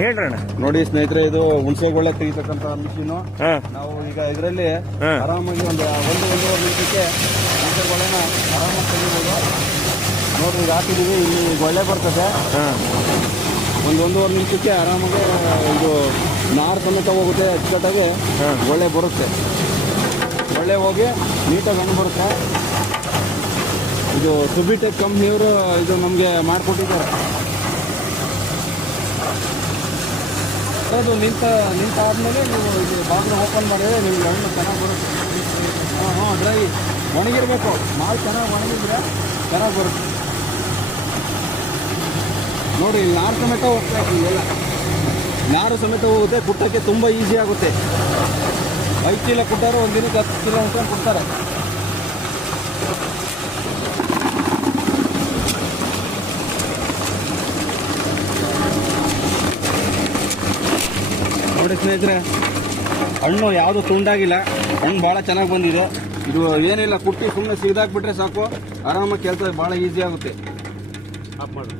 ಹೇಳ್ರಣ್ಣ. ನೋಡಿ ಸ್ನೇಹಿತರೆ, ಇದು ಹುಣಸೆಗೊಳ್ಳೆ ತೆಗಿತಕ್ಕಂತ ಮಿಷಿನ್. ನಾವು ಈಗ ಇದರಲ್ಲಿ ಆರಾಮಾಗಿ ಒಂದೂವರೆ ನಿಮಿಷಕ್ಕೆ ಹುಣಸೆಗೊಳ್ಳೆನ ಆರಾಮಾಗಿ ತೆಗಿಬೋದು. ನೋಡ್ರಿ, ಈಗ ಹಾಕಿದೀವಿ, ಇಲ್ಲಿ ಗೊಳ್ಳೆ ಬರ್ತದೆ. ಒಂದೂವರೆ ನಿಮಿಷಕ್ಕೆ ಆರಾಮಾಗಿ ಇದು ನಾರು ಸಮೇತ ಹೋಗುತ್ತೆ, ಅಚ್ಚುಕಟ್ಟಾಗಿ ಗೊಳ್ಳೆ ಬರುತ್ತೆ. ಒಳ್ಳೆ ಹೋಗಿ ನೀಟಾಗಿ ಹಣ್ಣು ಬರುತ್ತೆ. ಇದು ಸುಬಿಟೆಕ್ ಕಂಪ್ನಿಯವರು ಇದು ನಮಗೆ ಮಾಡಿಕೊಟ್ಟಿದ್ದಾರೆ. ಅದು ನಿಂತಾದ್ಮೇಲೆ ನೀವು ಇದು ಬಾಗಿಲು ಓಪನ್ ಮಾಡಿದ್ರೆ ನಿಮ್ಗೆ ಹಣ್ಣು ಚೆನ್ನಾಗಿ ಬರುತ್ತೆ. ಡ್ರೈ ಒಣಗಿರ್ಬೇಕು, ಮಾಲ್ ಚೆನ್ನಾಗಿ ಒಣಗಿದ್ರೆ ಚೆನ್ನಾಗಿ ಬರುತ್ತೆ. ನೋಡಿ, ನಾರು ಸಮೇತ ಹೋಗ್ತಾ ಇವೆಲ್ಲ ನಾರು ಸಮೇತ ಹೋಗುತ್ತೆ. ಕುಟ್ಟಕ್ಕೆ ತುಂಬ ಈಸಿ ಆಗುತ್ತೆ. 5 ಚೀಲ ಕೊಟ್ಟರು, ಒಂದು ದಿನಕ್ಕೆ 10 ಚೀಲ ಅಂತ ಕೊಡ್ತಾರೆ. ನೋಡಿ ಸ್ನೇಹಿತರೆ, ಹಣ್ಣು ಯಾವುದು ತುಂಡಾಗಿಲ್ಲ, ಹಣ್ಣು ಭಾಳ ಚೆನ್ನಾಗಿ ಬಂದಿದೆ. ಇದು ಏನಿಲ್ಲ, ಕುಟ್ಟಿ ಸುಮ್ಮನೆ ಸಿಗ್ದಾಕ್ಬಿಟ್ರೆ ಸಾಕು, ಆರಾಮಾಗಿ ಕೆಲಸ ಭಾಳ ಈಸಿ ಆಗುತ್ತೆ. ಆಫ್ ಮಾಡು.